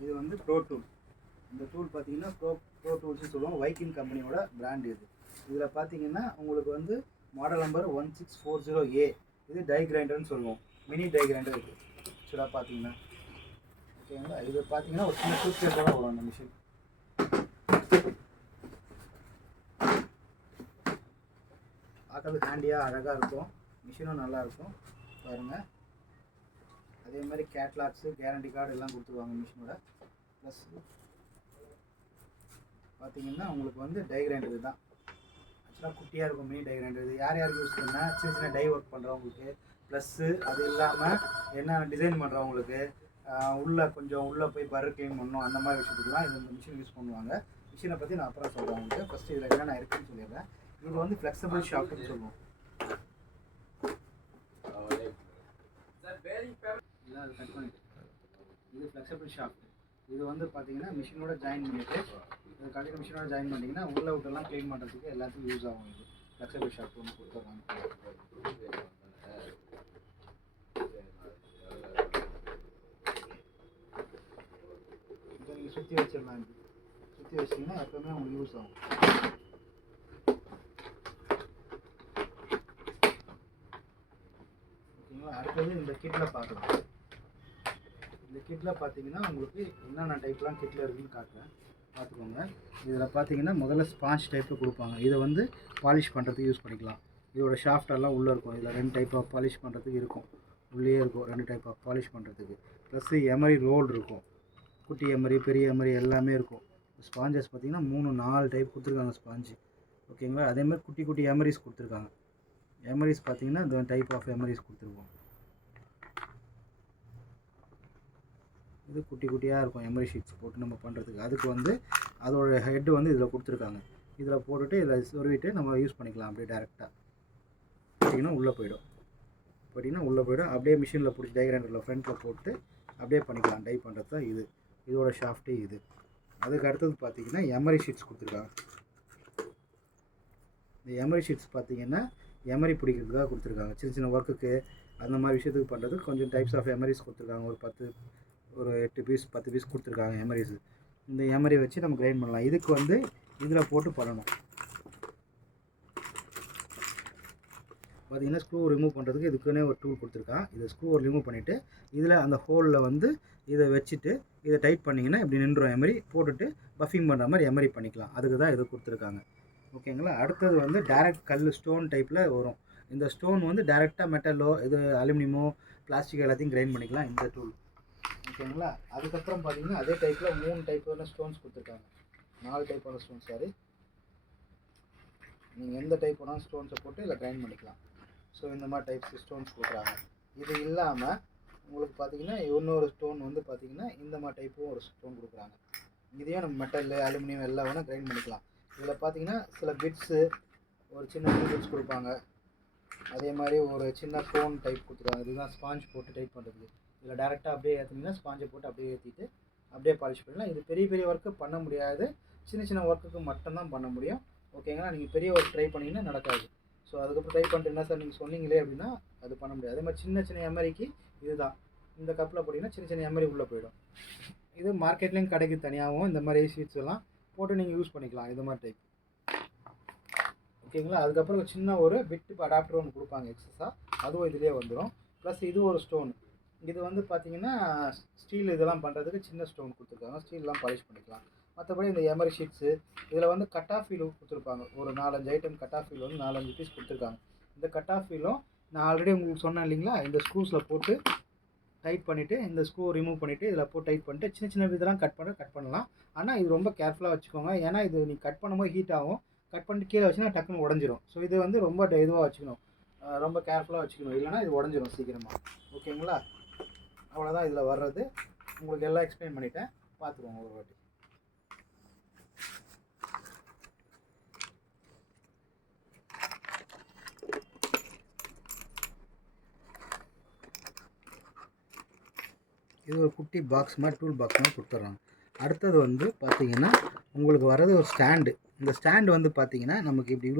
இது வந்து bro tool. இந்த டூல் பார்த்தீங்கன்னா ப்ரோ டூல்ஸ்னு சொல்லுவோம். வைக்கிங் கம்பெனியோட பிராண்ட் இது. இதில் பார்த்தீங்கன்னா உங்களுக்கு வந்து மாடல் நம்பர் 1640A. இது டை கிரைண்டர்னு சொல்லுவோம். மினி டை கிரைண்டர் இது ஆக்சுவலாக பார்த்தீங்கன்னா. ஓகேங்களா? இது பார்த்தீங்கன்னா ஒரு சின்ன டூத்பேஸ்டோட வரும் அந்த மிஷின். பார்க்கறது ஹேண்டியாக அழகாக இருக்கும். மிஷினும் நல்லாயிருக்கும் பாருங்கள். அதே மாதிரி கேட்லாக்ஸு கேரண்டி கார்டு எல்லாம் கொடுத்துருவாங்க மிஷினோட. ப்ளஸ் பார்த்தீங்கன்னா உங்களுக்கு வந்து டை கிரைண்டர் தான் ஆக்சுவலாக குட்டியாக இருக்கும். மினி டை கிரைண்டர் இது யார் யாருக்கு யூஸ் பண்ணால் சின்ன சின்ன டை ஒர்க் பண்ணுறவங்களுக்கு, ப்ளஸ்ஸு அது இல்லாமல் என்ன டிசைன் பண்ணுறவங்களுக்கு, உள்ளே போய் பர் க்ளீன் பண்ணணும் அந்த மாதிரி விஷயத்துக்குலாம் இந்த மிஷின் யூஸ் பண்ணுவாங்க. மிஷினை பற்றி நான் அப்புறம் சொல்கிறேன் உங்களுக்கு. ஃபஸ்ட்டு இதில் என்னென்ன இருக்குன்னு சொல்லிடுறேன். இது வந்து ஃப்ளெக்சிபிள் ஷாஃப்ட்னு சொல்லுவோம். இதான் அது கட் பண்ணிட்டு இது ஃப்ளெக்சிபிள் ஷாஃப்ட். இது வந்து பார்த்தீங்கன்னா மிஷினோட ஜாயின் பண்ணிவிட்டு இது கடையில் மிஷினோட ஜாயின் பண்ணிங்கன்னா உள்ள விட்டெல்லாம் க்ளீன் பண்ணுறதுக்கு எல்லாத்துக்கும் யூஸ் ஆகும். இது ஃப்ளெக்சிபிள் ஷாஃப்ட் ஒன்று கொடுத்துட்றாங்க. இதை நீங்கள் சுற்றி வச்சிடலாம். இது சுற்றி வச்சிங்கன்னா எப்போவுமே உங்களுக்கு யூஸ் ஆகும். ஓகேங்களா? அடுத்தது இந்த கிட்டில் பார்க்கலாம். இந்த கிட்டில் பார்த்தீங்கன்னா உங்களுக்கு என்னென்ன டைப்லாம் கிட்டில் இருக்குதுன்னு காட்டுறேன், பார்த்துக்கோங்க. இதில் பார்த்தீங்கன்னா முதல்ல ஸ்பாஞ்ச் டைப்பில் கொடுப்பாங்க. இதை வந்து பாலிஷ் பண்ணுறதுக்கு யூஸ் பண்ணிக்கலாம். இதோட ஷாஃப்டெல்லாம் உள்ளே இருக்கும். இதில் 2 டைப் ஆஃப் பாலிஷ் பண்ணுறதுக்கு இருக்கும். உள்ளே இருக்கும் 2 டைப் ஆஃப் பாலிஷ் பண்ணுறதுக்கு. ப்ளஸ்ஸு எமரி ரோல் இருக்கும். குட்டி எமரி, பெரிய எமரி எல்லாமே இருக்கும். ஸ்பாஞ்சஸ் பார்த்தீங்கன்னா 3-4 டைப் கொடுத்துருக்காங்க ஸ்பாஞ்சு. ஓகேங்களா? அதேமாதிரி குட்டி குட்டி எமரிஸ் கொடுத்துருக்காங்க. எமரிஸ் பார்த்தீங்கன்னா இந்த டைப் ஆஃப் எமரிஸ் கொடுத்துருக்கோம். இது குட்டி குட்டியாக இருக்கும் எமரி ஷீட்ஸ் போட்டு நம்ம பண்ணுறதுக்கு. அதுக்கு வந்து அதோட ஹெட்டு வந்து இதில் கொடுத்துருக்காங்க. இதில் போட்டுட்டு இதில் சொருவிட்டு நம்ம யூஸ் பண்ணிக்கலாம். அப்படியே டேரெக்டாக போட்டிங்கன்னா உள்ளே போய்டும். அப்படியே மிஷினில் பிடிச்சி டை கிரைண்டரில் ஃப்ரண்ட்டில் போட்டு அப்படியே பண்ணிக்கலாம். டை பண்ணுறது தான் இது. இதோட ஷாஃப்ட்டு இது. அதுக்கு அடுத்தது பார்த்தீங்கன்னா எமரி ஷீட்ஸ் கொடுத்துருக்காங்க. இந்த எமரி ஷீட்ஸ் பார்த்தீங்கன்னா எமரி பிடிக்கிறதுக்காக கொடுத்துருக்காங்க. சின்ன சின்ன ஒர்க்குக்கு அந்த மாதிரி விஷயத்துக்கு பண்ணுறதுக்கு கொஞ்சம் டைப்ஸ் ஆஃப் எமரிஸ் கொடுத்துருக்காங்க. ஒரு 8 பீஸ் 10 பீஸ் கொடுத்துருக்காங்க எமரிஸ். இந்த எமரி வச்சு நம்ம கிரைண்ட் பண்ணலாம். இதுக்கு வந்து இதில் போட்டு பண்ணணும். பார்த்தீங்கன்னா ஸ்க்ரூ ரிமூவ் பண்ணுறதுக்கு இதுக்குன்னே ஒரு டூல் கொடுத்துருக்கான். இதை ஸ்க்ரூவை ரிமூவ் பண்ணிவிட்டு இதில் அந்த ஹோலில் வந்து இதை வச்சுட்டு இதை டைட் பண்ணிங்கன்னா இப்படி நின்றுடும். எமரி போட்டுட்டு பஃபிங் பண்ணுற மாதிரி எமரி பண்ணிக்கலாம். அதுக்கு தான் இது கொடுத்துருக்காங்க. ஓகேங்களா? அடுத்தது வந்து டேரெக்ட் ஸ்டோன் டைப்பில் வரும். இந்த ஸ்டோன் வந்து டேரெக்டாக மெட்டலோ இது அலுமினியமோ பிளாஸ்டிக் எல்லாத்தையும் கிரைண்ட் பண்ணிக்கலாம் இந்த டூல். ஓகேங்களா? அதுக்கப்புறம் பார்த்தீங்கன்னா அதே டைப்பில் 3 டைப்பான ஸ்டோன்ஸ் கொடுத்துருக்காங்க. 4 டைப்பான ஸ்டோன்ஸ். சாரி, நீங்கள் எந்த டைப் வேணாலும் ஸ்டோன்ஸை போட்டு இதில் கிரைண்ட் பண்ணிக்கலாம். ஸோ இந்த மாதிரி டைப்ஸ் ஸ்டோன்ஸ் கொடுக்குறாங்க. இது இல்லாமல் உங்களுக்கு பார்த்தீங்கன்னா இன்னொரு ஸ்டோன் வந்து பார்த்தீங்கன்னா இந்த மாதிரி டைப்பும் ஒரு ஸ்டோன் கொடுக்குறாங்க. இதையும் நம்ம மெட்டல் அலுமினியம் எல்லாம் வேணால் கிரைண்ட் பண்ணிக்கலாம். இதில் பார்த்தீங்கன்னா சில பிட்ஸு ஒரு சின்ன பிட்ஸ் கொடுப்பாங்க. அதே மாதிரி ஒரு சின்ன கோன் டைப் கொடுத்துருவாங்க. இதுதான் ஸ்பாஞ்ச் போட்டு டைப் பண்ணுறதுக்கு. இதில் டேரெக்டாக அப்படியே ஏற்றிங்கன்னா ஸ்பாஞ்சை போட்டு அப்படியே ஏற்றிட்டு அப்படியே பாலிஷ் பண்ணலாம். இது பெரிய பெரிய ஒர்க்கு பண்ண முடியாது. சின்ன சின்ன ஒர்க்குக்கு மட்டும்தான் பண்ண முடியும். ஓகேங்களா? நீங்கள் பெரிய ஒர்க் ட்ரை பண்ணிங்கன்னா நடக்காது. ஸோ அதுக்கப்புறம் ட்ரை பண்ணிட்டு என்ன சார் நீங்கள் சொன்னீங்களே அப்படின்னா அது பண்ண முடியாது. அதே மாதிரி சின்ன சின்ன எமரிக்கு இதுதான். இந்த கப்பில் போட்டிங்கன்னா சின்ன சின்ன எமரி உள்ளே போயிடும். இது மார்க்கெட்லேயும் கடைக்கு தனியாகவும் இந்த மாதிரி ஷீட்ஸ் எல்லாம் போட்டு நீங்கள் யூஸ் பண்ணிக்கலாம். இது மாதிரி டைப். ஓகேங்களா? அதுக்கப்புறம் சின்ன ஒரு பிட் அடாப்டர் ஒன்று கொடுப்பாங்க எக்ஸஸாக. அதுவும் இதிலே வந்துடும். ப்ளஸ் இது ஒரு ஸ்டோன். இது வந்து பார்த்தீங்கன்னா ஸ்டீல் இதெல்லாம் பண்ணுறதுக்கு சின்ன ஸ்டோன் கொடுத்துருக்காங்க. ஸ்டீல்லாம் பாலிஷ் பண்ணிக்கலாம். மற்றபடி இந்த எமரி ஷீட்ஸு இதில் வந்து கட் ஆஃப் வீல் கொடுத்துருப்பாங்க. ஒரு 4-5 ஐட்டம் கட் ஆஃப் வீல் வந்து 4-5 பீஸ் கொடுத்துருக்காங்க. இந்த கட் ஆஃப் வீலும் நான் ஆல்ரெடி உங்களுக்கு சொன்னேன் இல்லைங்களா, இந்த ஸ்க்ரூஸில் போட்டு டைட் பண்ணிவிட்டு இந்த ஸ்க்ரூ ரிமூவ் பண்ணிவிட்டு இதில் போட்டு டைட் பண்ணிட்டு சின்ன சின்ன இதெல்லாம் கட் பண்ணலாம். ஆனால் இது ரொம்ப கேர்ஃபுல்லாக வச்சுக்கோங்க. ஏன்னா இது நீங்கள் கட் பண்ணும்போது ஹீட் ஆகும். கட் பண்ணிட்டு கீழே வச்சுன்னா டக்குன்னு உடஞ்சிரும். ஸோ இது வந்து ரொம்ப இதுவாக வச்சுக்கணும், ரொம்ப கேர்ஃபுல்லாக வச்சுக்கணும். இல்லைனா இது உடஞ்சிரும் சீக்கிரமாக. ஓகேங்களா? அவ்வளோதான் இதில் வர்றது. உங்களுக்கு எல்லாம் எக்ஸ்பிளைன் பண்ணிட்டேன். பார்த்துக்கோங்க ஒரு வாட்டி. இது ஒரு குட்டி பாக்ஸ் மாதிரி டூல் பாக்ஸ் மாதிரி கொடுத்துட்றாங்க. அடுத்தது வந்து பார்த்தீங்கன்னா உங்களுக்கு வர்றது ஒரு ஸ்டாண்டு. இந்த ஸ்டாண்டு வந்து பார்த்தீங்கன்னா நமக்கு இப்படி